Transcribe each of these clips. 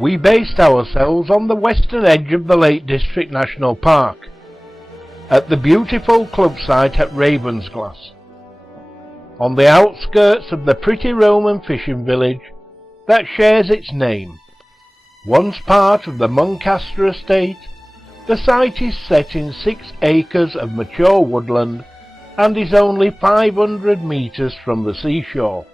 We based ourselves on the western edge of the Lake District National Park, at the beautiful club site at Ravenglass, on the outskirts of the pretty Roman fishing village that shares its name. Once part of the Muncaster estate, the site is set in 6 acres of mature woodland and is only 500 metres from the seashore.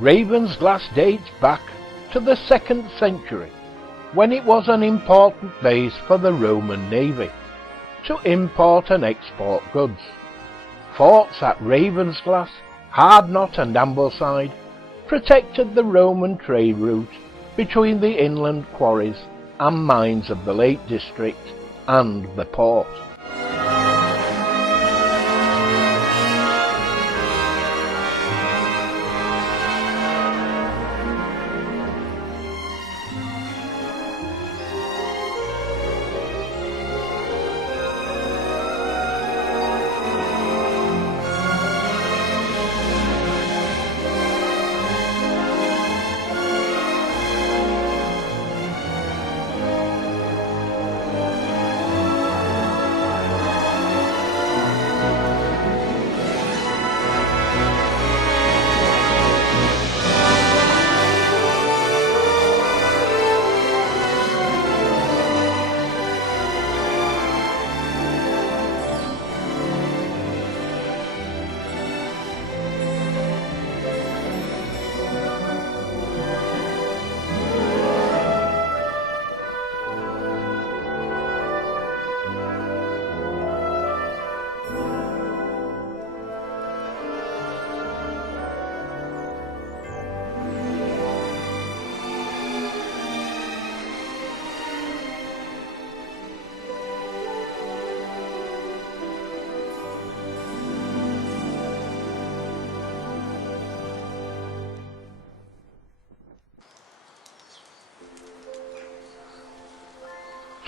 Ravenglass dates back to the 2nd century, when it was an important base for the Roman navy to import and export goods. Forts at Ravenglass, Hardknott and Ambleside protected the Roman trade route between the inland quarries and mines of the Lake District and the port.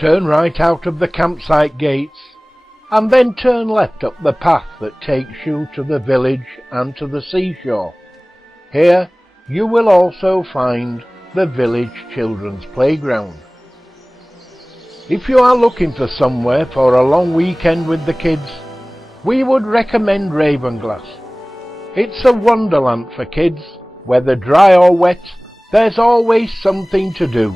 Turn right out of the campsite gates, and then turn left up the path that takes you to the village and to the seashore. Here you will also find the village children's playground. If you are looking for somewhere for a long weekend with the kids, we would recommend Ravenglass. It's a wonderland for kids. Whether dry or wet, there's always something to do.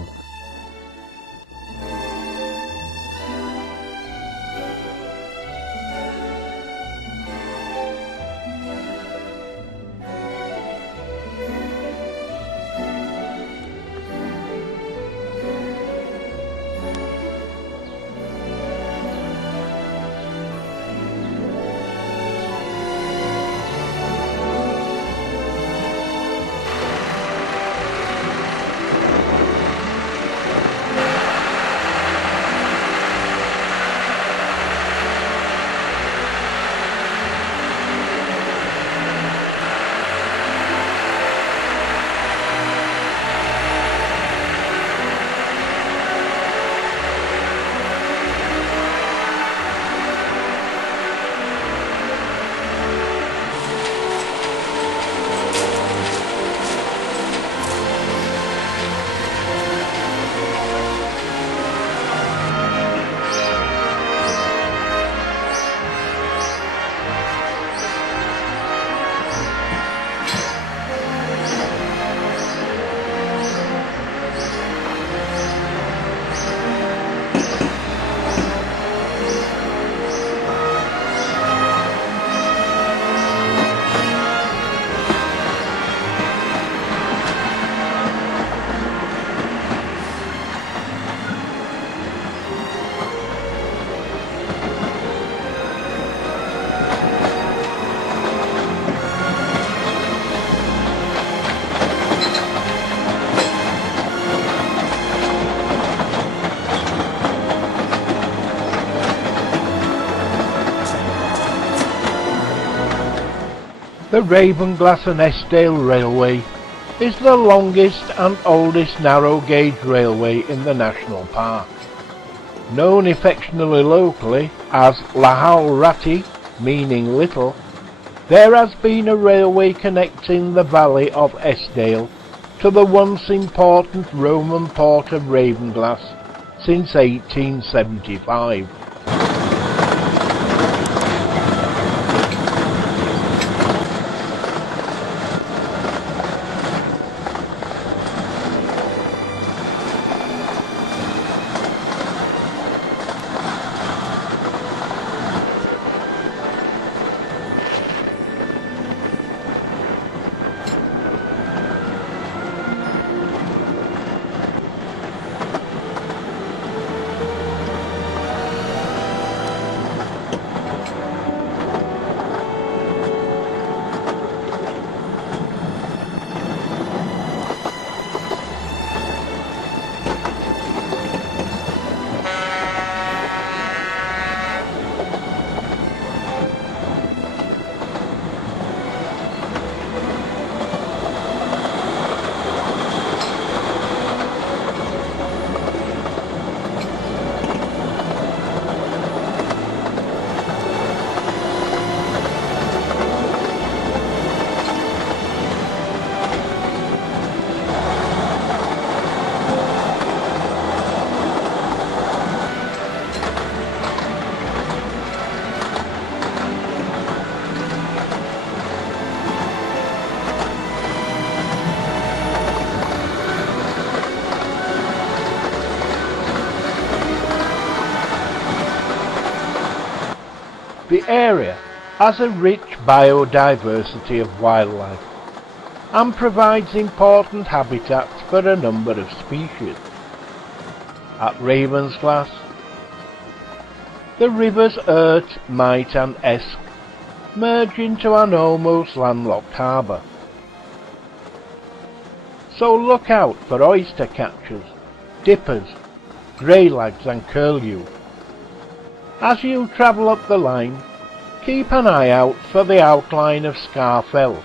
The Ravenglass and Eskdale Railway is the longest and oldest narrow gauge railway in the national park. Known affectionately locally as Lahal Rati, meaning little, there has been a railway connecting the valley of Eskdale to the once important Roman port of Ravenglass since 1875. The area has a rich biodiversity of wildlife and provides important habitats for a number of species. At Ravenglass, the rivers Ert, Mite and Esk merge into an almost landlocked harbour. So look out for oyster catchers, dippers, greylags and curlew. As you travel up the line, keep an eye out for the outline of Scafell,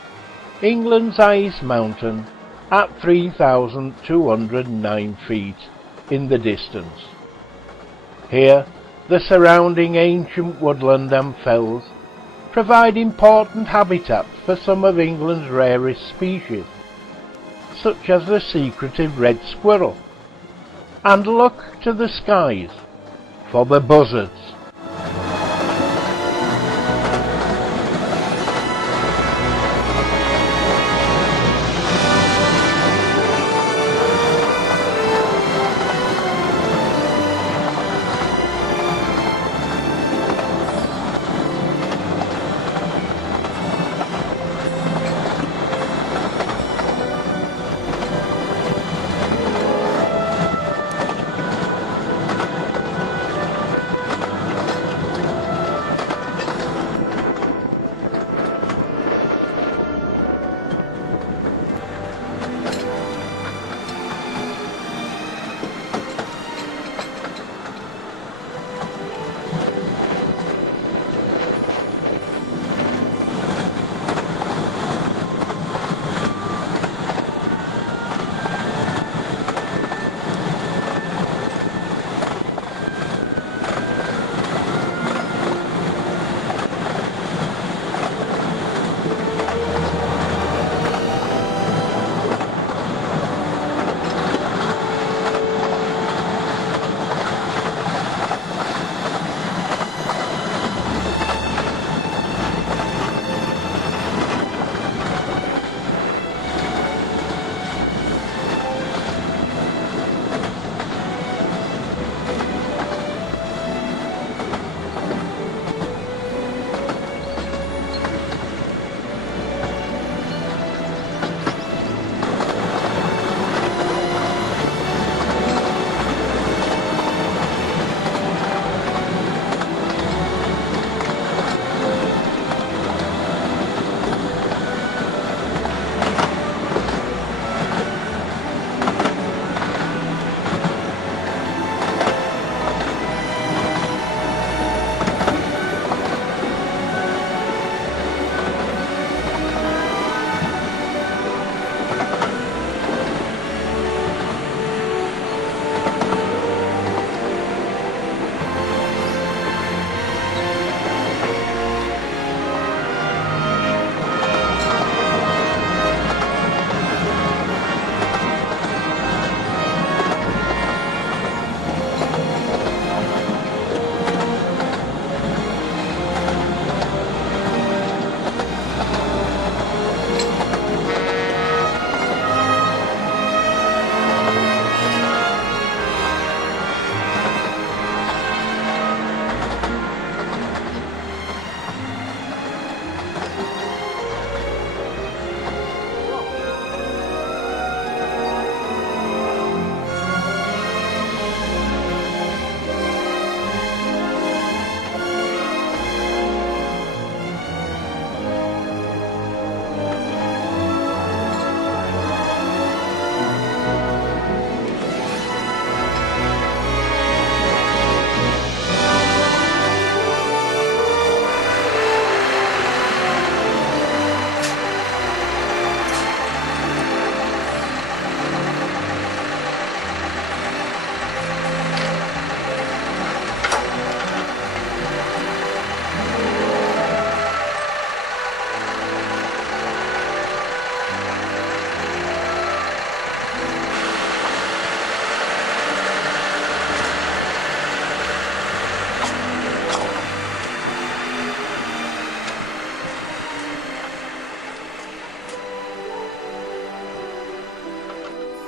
England's highest mountain, at 3,209 feet in the distance. Here, the surrounding ancient woodland and fells provide important habitats for some of England's rarest species, such as the secretive red squirrel. And look to the skies for the buzzards.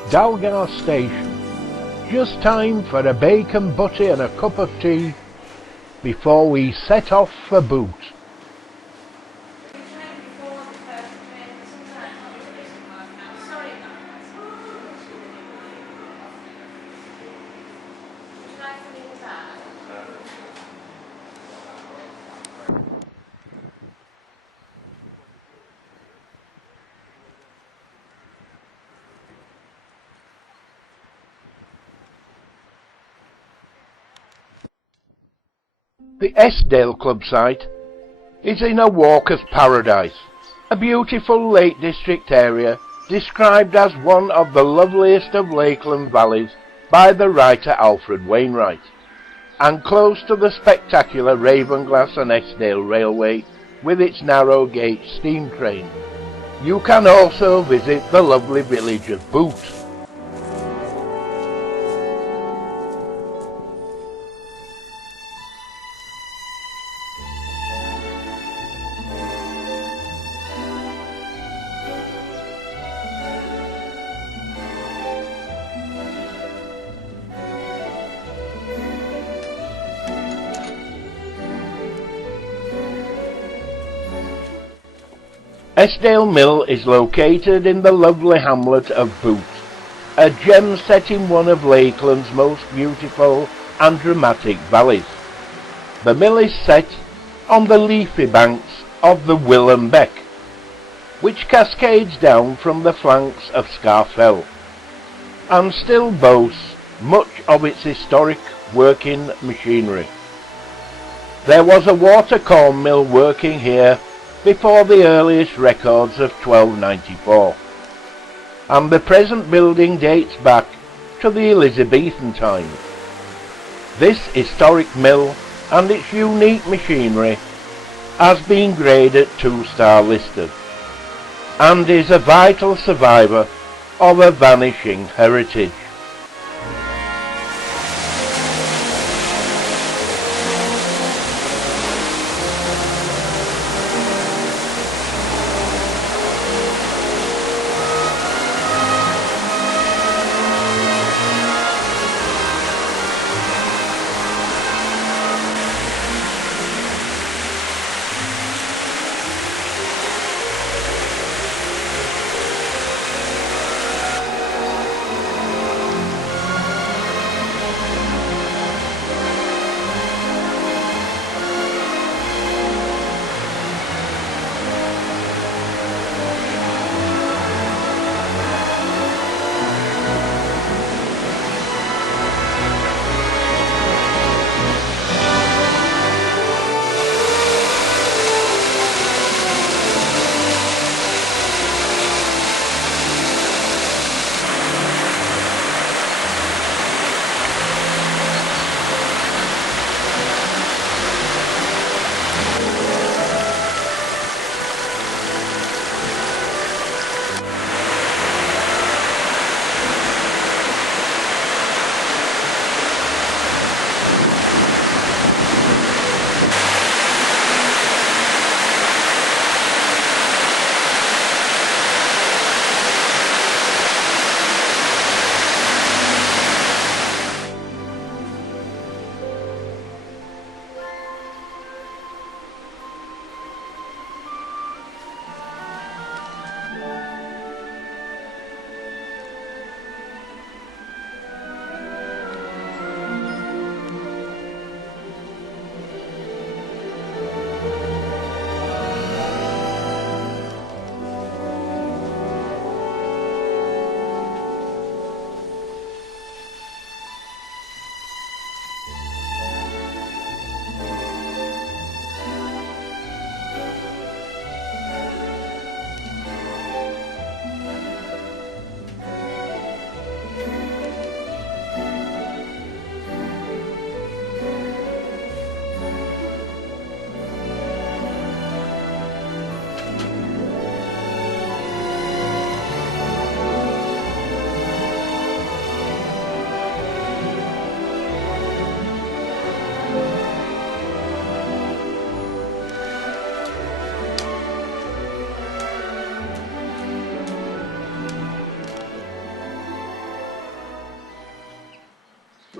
Dalgar Station. Just time for a bacon butty and a cup of tea before we set off for Boot. The Eskdale club site is in a walker's paradise, a beautiful Lake District area described as one of the loveliest of Lakeland valleys by the writer Alfred Wainwright, and close to the spectacular Ravenglass and Eskdale Railway with its narrow gauge steam train. You can also visit the lovely village of Boot. Eskdale Mill is located in the lovely hamlet of Boot, a gem set in one of Lakeland's most beautiful and dramatic valleys. The mill is set on the leafy banks of the Willen Beck, which cascades down from the flanks of Scarfell, and still boasts much of its historic working machinery. There was a water corn mill working here before the earliest records of 1294, and the present building dates back to the Elizabethan times. This historic mill and its unique machinery has been graded 2-star listed, and is a vital survivor of a vanishing heritage.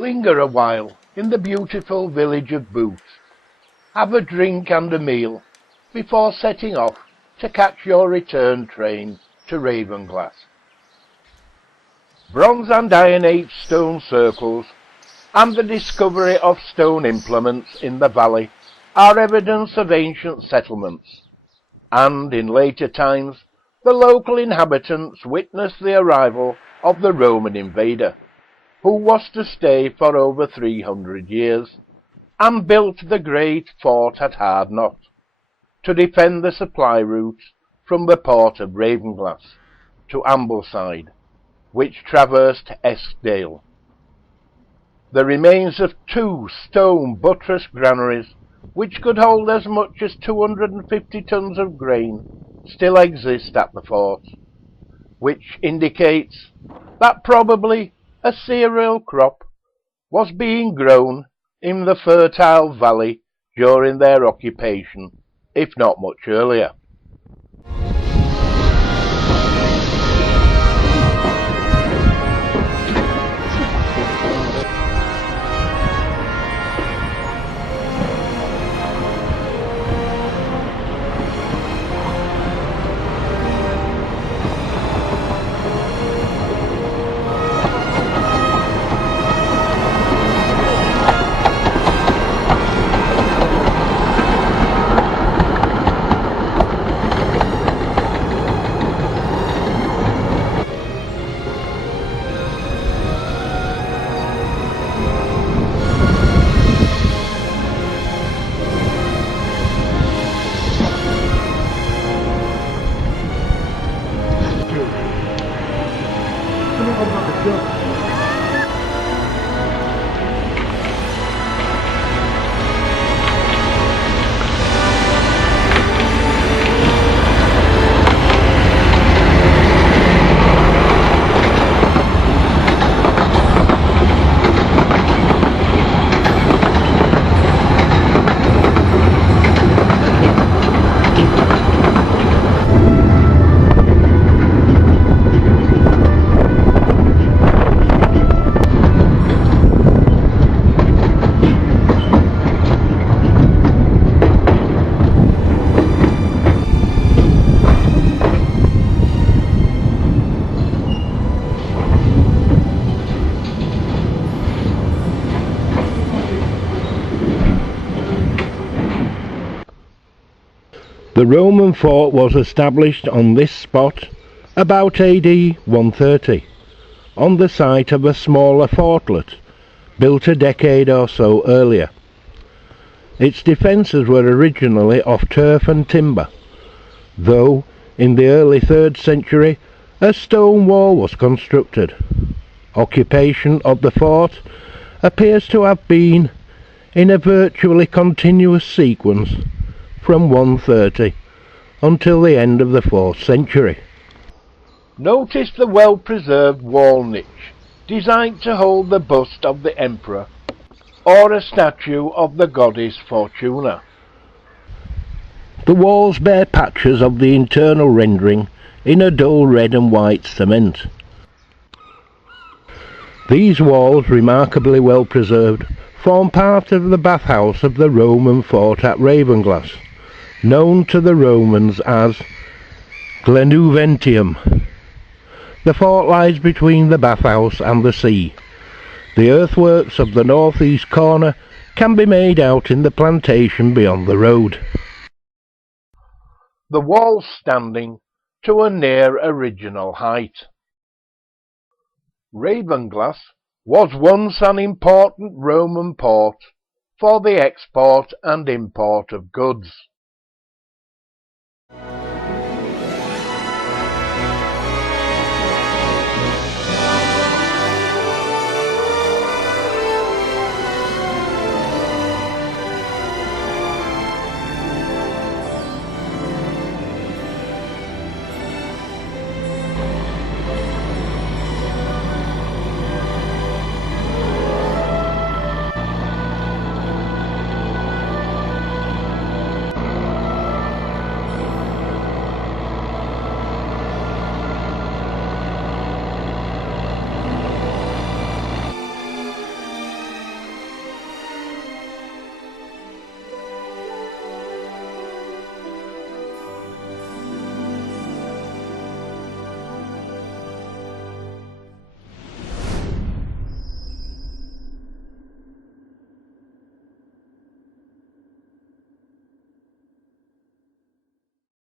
Linger a while in the beautiful village of Booth. Have a drink and a meal before setting off to catch your return train to Ravenglass. Bronze and ironate stone circles and the discovery of stone implements in the valley are evidence of ancient settlements, and in later times the local inhabitants witnessed the arrival of the Roman invader, who was to stay for over 300 years, and built the great fort at Hardknott to defend the supply routes from the port of Ravenglass to Ambleside, which traversed Eskdale. The remains of 2 stone buttress granaries, which could hold as much as 250 tons of grain, still exist at the fort, which indicates that probably a cereal crop was being grown in the fertile valley during their occupation, if not much earlier. The Roman fort was established on this spot about AD 130, on the site of a smaller fortlet built a decade or so earlier. Its defences were originally of turf and timber, though in the early 3rd century a stone wall was constructed. Occupation of the fort appears to have been in a virtually continuous sequence from 130 until the end of the 4th century. Notice the well-preserved wall niche, designed to hold the bust of the emperor or a statue of the goddess Fortuna. The walls bear patches of the internal rendering in a dull red and white cement. These walls, remarkably well preserved, form part of the bathhouse of the Roman fort at Ravenglass, known to the Romans as Glenuventium. The fort lies between the bathhouse and the sea. The earthworks of the northeast corner can be made out in the plantation beyond the road. The walls standing to a near original height. Ravenglass was once an important Roman port for the export and import of goods.